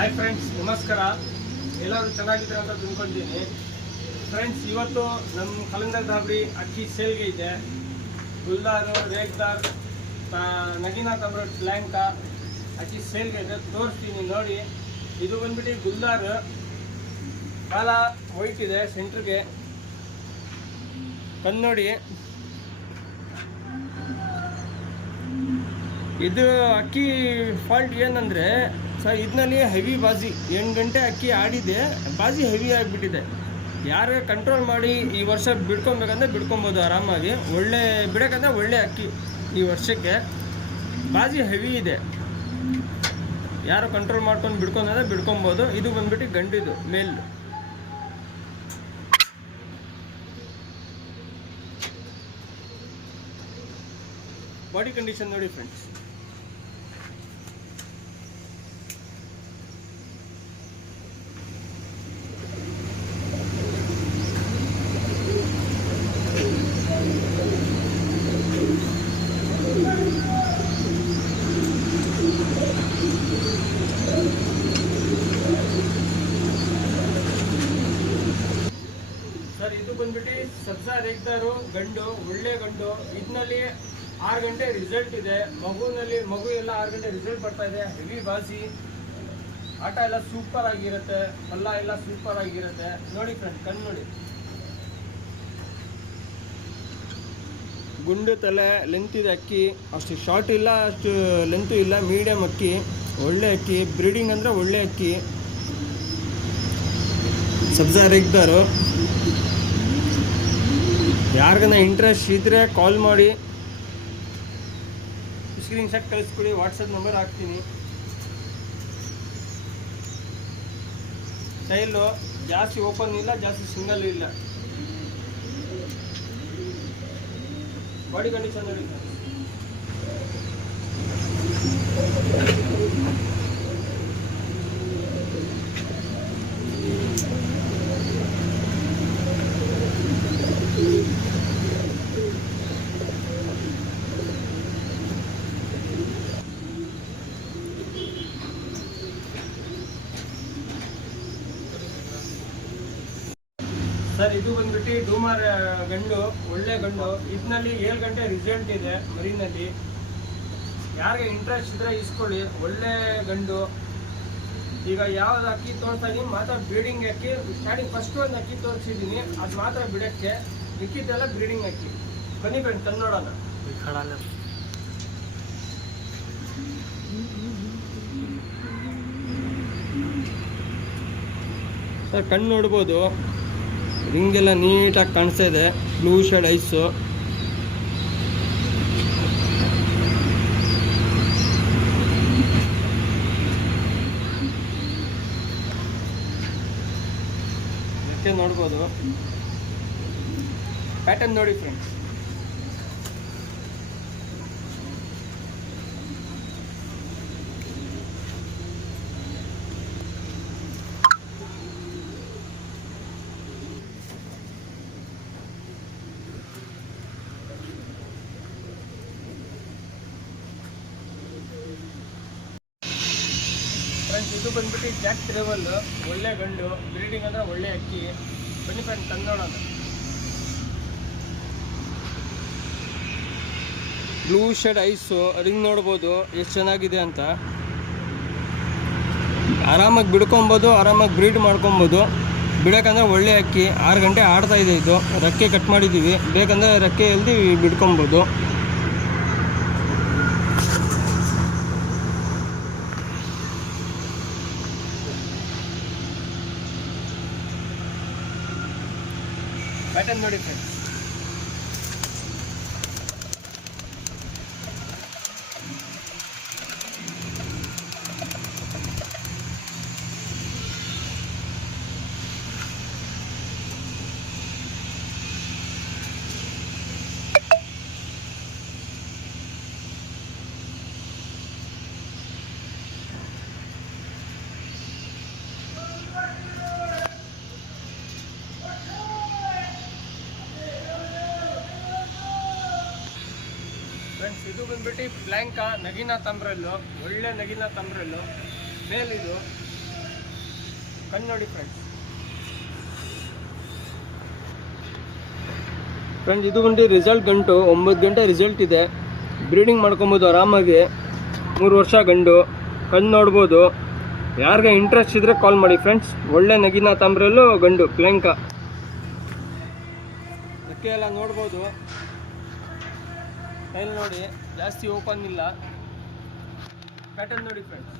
Hi friends, ನಮಸ್ಕಾರ. ಎಲ್ಲರೂ ಚೆನ್ನಾಗಿದ್ರೆ ಅಂತ ತಿಳ್ಕೊತೀನಿ. ಫ್ರೆಂಡ್ಸ್, ಇವತ್ತು ನಮ್ಮ ಕಲಂದರ್ ದಾಬರಿ ಅಕ್ಕಿ ಸೇಲ್ಗೆ ಇದೆ. ಗುಲ್ದಾರು, ರೇಗ್ದಾರ್, ನಗೀನಾ ತಮ್ರಡ್, ಲ್ಯಾಂಕಾ ಅಕ್ಕಿ ಸೇಲ್ಗೆ ಇದೆ. ತೋರಿಸ್ತೀನಿ ನೋಡಿ. ಇದು ಬಂದ್ಬಿಟ್ಟು ಗುಲ್ದಾರ್, ಕಾಲ ವೈಟ್ ಇದೆ, ಸೆಂಟ್ರಿಗೆ ಕಣ್ಣು ನೋಡಿ. ಇದು ಅಕ್ಕಿ ಫಾಲ್ಟ್ ಏನಂದರೆ ಸರ್, ಇದರಲ್ಲಿ ಹೆವಿ ಬಾಜಿ 8 ಗಂಟೆ ಅಕ್ಕಿ ಆಡಿದೆ, ಬಾಜಿ ಹೆವಿ ಆಗಿಬಿಟ್ಟಿದೆ. ಯಾರೇ ಕಂಟ್ರೋಲ್ ಮಾಡಿ ಈ ವರ್ಷ ಬಿಡ್ಕೊಬೇಕಂದ್ರೆ ಬಿಡ್ಕೊಬೋದು ಆರಾಮಾಗಿ. ಒಳ್ಳೆ ಬಿಡೋಕ್ಕಂದ್ರೆ ಒಳ್ಳೆ ಅಕ್ಕಿ ಈ ವರ್ಷಕ್ಕೆ. ಬಾಜಿ ಹೆವಿ ಇದೆ, ಯಾರು ಕಂಟ್ರೋಲ್ ಮಾಡ್ಕೊಂಡು ಬಿಡ್ಕೊಂಡ್ರೆ ಬಿಡ್ಕೊಬೋದು. ಇದು ಬಂದ್ಬಿಟ್ಟು ಗಂಡಿದು ಮೇಲ್. ಬಾಡಿ ಕಂಡೀಷನ್ ನೋಡಿ ಫ್ರೆಂಡ್ಸ್. ಸರ್, ಇದು ಬಂದ್ಬಿಟ್ಟು ಸಬ್ಜಾ ರೇಗ್ದಾರು ಗಂಡು, ಒಳ್ಳೆ ಗಂಡು. ಇದರಲ್ಲಿ 6 ಗಂಟೆ ರಿಸಲ್ಟ್ ಇದೆ. ಮಗು ಎಲ್ಲ 6 ಗಂಟೆ ರಿಸಲ್ಟ್ ಬರ್ತಾ ಇದೆ. ಹೆವಿ ಬಾಸಿ, ಆಟ ಎಲ್ಲ ಸೂಪರ್ ಆಗಿರುತ್ತೆ, ಪಲ್ಲ ಎಲ್ಲ ಸೂಪರ್ ಆಗಿರುತ್ತೆ. ನೋಡಿ ಫ್ರೆಂಡ್, ಕಣ್ಣು ನೋಡಿ. ಗುಂಡು ತಲೆ, ಲೆಂತ್ ಇದೆ ಅಕ್ಕಿ. ಅಷ್ಟು ಶಾರ್ಟ್ ಇಲ್ಲ, ಅಷ್ಟು ಲೆಂತು ಇಲ್ಲ, ಮೀಡಿಯಮ್ ಅಕ್ಕಿ. ಒಳ್ಳೆ ಅಕ್ಕಿ, ಬ್ರೀಡಿಂಗ್ ಅಂದರೆ ಒಳ್ಳೆ ಅಕ್ಕಿ. ಸಬ್ಜಾ ರೇಗ್ದಾರು. ಯಾರಿಗನ ಇಂಟ್ರೆಸ್ಟ್ ಇದ್ದರೆ ಕಾಲ್ ಮಾಡಿ, ಸ್ಕ್ರೀನ್ ಶಾಟ್ ಕಳಿಸ್ಕೊಡಿ, ವಾಟ್ಸಪ್ ನಂಬರ್ ಹಾಕ್ತೀನಿ. ಟೈಲು ಜಾಸ್ತಿ ಓಪನ್ ಇಲ್ಲ, ಜಾಸ್ತಿ ಸಿಂಗಲ್ ಇಲ್ಲ. ಬಾಡಿ ಕಂಡೀಷನ್ ನೋಡಿ. ಸರ್, ಇದು ಬಂದ್ಬಿಟ್ಟು ಡೂಮರ್ ಗಂಡು, ಒಳ್ಳೆ ಗಂಡು. ಇದರಲ್ಲಿ 7 ಗಂಟೆ ರಿಸಲ್ಟ್ ಇದೆ ಮರಿನಲ್ಲಿ. ಯಾರಿಗೆ ಇಂಟ್ರೆಸ್ಟ್ ಇದ್ರೆ ಇಸ್ಕೊಳ್ಳಿ, ಒಳ್ಳೆ ಗಂಡು. ಈಗ ಯಾವ್ದು ಅಕ್ಕಿ ತೋರಿಸ್ತಾ ಇದೀನಿ ಮಾತ್ರ ಬ್ರೀಡಿಂಗ್ ಅಕ್ಕಿ. ಸ್ಟಾರ್ಟಿಂಗ್ ಫಸ್ಟ್ ಒಂದು ಅಕ್ಕಿ ತೋರಿಸಿದ್ದೀನಿ, ಅದು ಮಾತ್ರ ಬಿಡಕ್ಕೆ, ಮಿಕ್ಕಿದ್ದೆಲ್ಲ ಬ್ರೀಡಿಂಗ್ ಅಕ್ಕಿ. ಬನ್ನಿ ಫ್ರೆಂಡ್, ತಂದು ನೋಡೋಣ. ಸರ್, ಕಣ್ಣು ನೋಡ್ಬೋದು, ರಿಂಗೆಲ್ಲ ನೀಟಾಗಿ ಕಾಣಿಸ್ತಾ ಇದೆ. Blue shade ice. ರೆಕ್ಕೆ ನೋಡ್ಬೋದು, ಪ್ಯಾಟರ್ನ್ ನೋಡಿ ಫ್ರೆಂಡ್ಸ್. ಫ್ರೆಂಡ್ಸ್, ಇದು ಬಂದ್ಬಿಟ್ಟು ಜಾಕ್ ಟ್ರೇವಲ್, ಒಳ್ಳೆ ಗಂಡು, ಬ್ರೀಡಿಂಗ್ ಅಂದರೆ ಒಳ್ಳೆ ಅಕ್ಕಿ. ಬನ್ನಿ ಫ್ರೆಂಡ್, ತಂದು ನೋಡೋಣ. ಬ್ಲೂ ಶೇಡ್ ಐಸು, ರಿಂಗ್ ನೋಡ್ಬೋದು ಎಷ್ಟು ಚೆನ್ನಾಗಿದೆ ಅಂತ. ಆರಾಮಾಗಿ ಬಿಡ್ಕೊಬೋದು, ಆರಾಮಾಗಿ ಬ್ರೀಡ್ ಮಾಡ್ಕೊಬೋದು. ಬಿಡೋಕ್ಕಂದ್ರೆ ಒಳ್ಳೆ ಅಕ್ಕಿ. 6 ಗಂಟೆ ಆಡ್ತಾ ಇದೆ. ಇದು ರೆಕ್ಕೆ ಕಟ್ ಮಾಡಿದ್ದೀವಿ, ಬೇಕಂದರೆ ರೆಕ್ಕೆ ಎಲ್ದಿ ಬಿಡ್ಕೊಬೋದು. ಪ್ಯಾಟರ್ನ್ ನೋಡಿ ಫ್ರೆಂಡ್ಸ್. ಫ್ರೆಂಡ್ಸ್, ಇದು ಬಂದ್ಬಿಟ್ಟು ಲ್ಯಾಂಕಾ ನಗೀನಾ ತಮ್ರಲ್ಲು, ಒಳ್ಳೆ ನಗೀನಾ ತಮ್ರಲ್ಲು ಮೇಲ್. ಇದು ಕಣ್ಣು ನೋಡಿ ಫ್ರೆಂಡ್ಸ್ ಇದು ಬಂದು ರಿಸಲ್ಟ್ ಗಂಟು 9 ಗಂಟೆ ರಿಸಲ್ಟ್ ಇದೆ. ಬ್ರೀಡಿಂಗ್ ಮಾಡ್ಕೊಬೋದು ಆರಾಮಾಗಿ. 3 ವರ್ಷ ಗಂಡು. ಕಣ್ಣು ನೋಡ್ಬೋದು. ಯಾರಿಗೆ ಇಂಟ್ರೆಸ್ಟ್ ಇದ್ರೆ ಕಾಲ್ ಮಾಡಿ ಫ್ರೆಂಡ್ಸ್. ಒಳ್ಳೆ ನಗಿನ ತಾಮ್ರಲ್ಲೂ ಗಂಡು ಪ್ಲೆಂಕ. ರೆಕ್ಕೆ ಎಲ್ಲ ನೋಡ್ಬೋದು. ಟೈಲ್ ನೋಡಿ ಜಾಸ್ತಿ ಓಪನ್ ಇಲ್ಲ. ಪ್ಯಾಟರ್ನ್ ನೋಡಿ ಫ್ರೆಂಡ್ಸ್.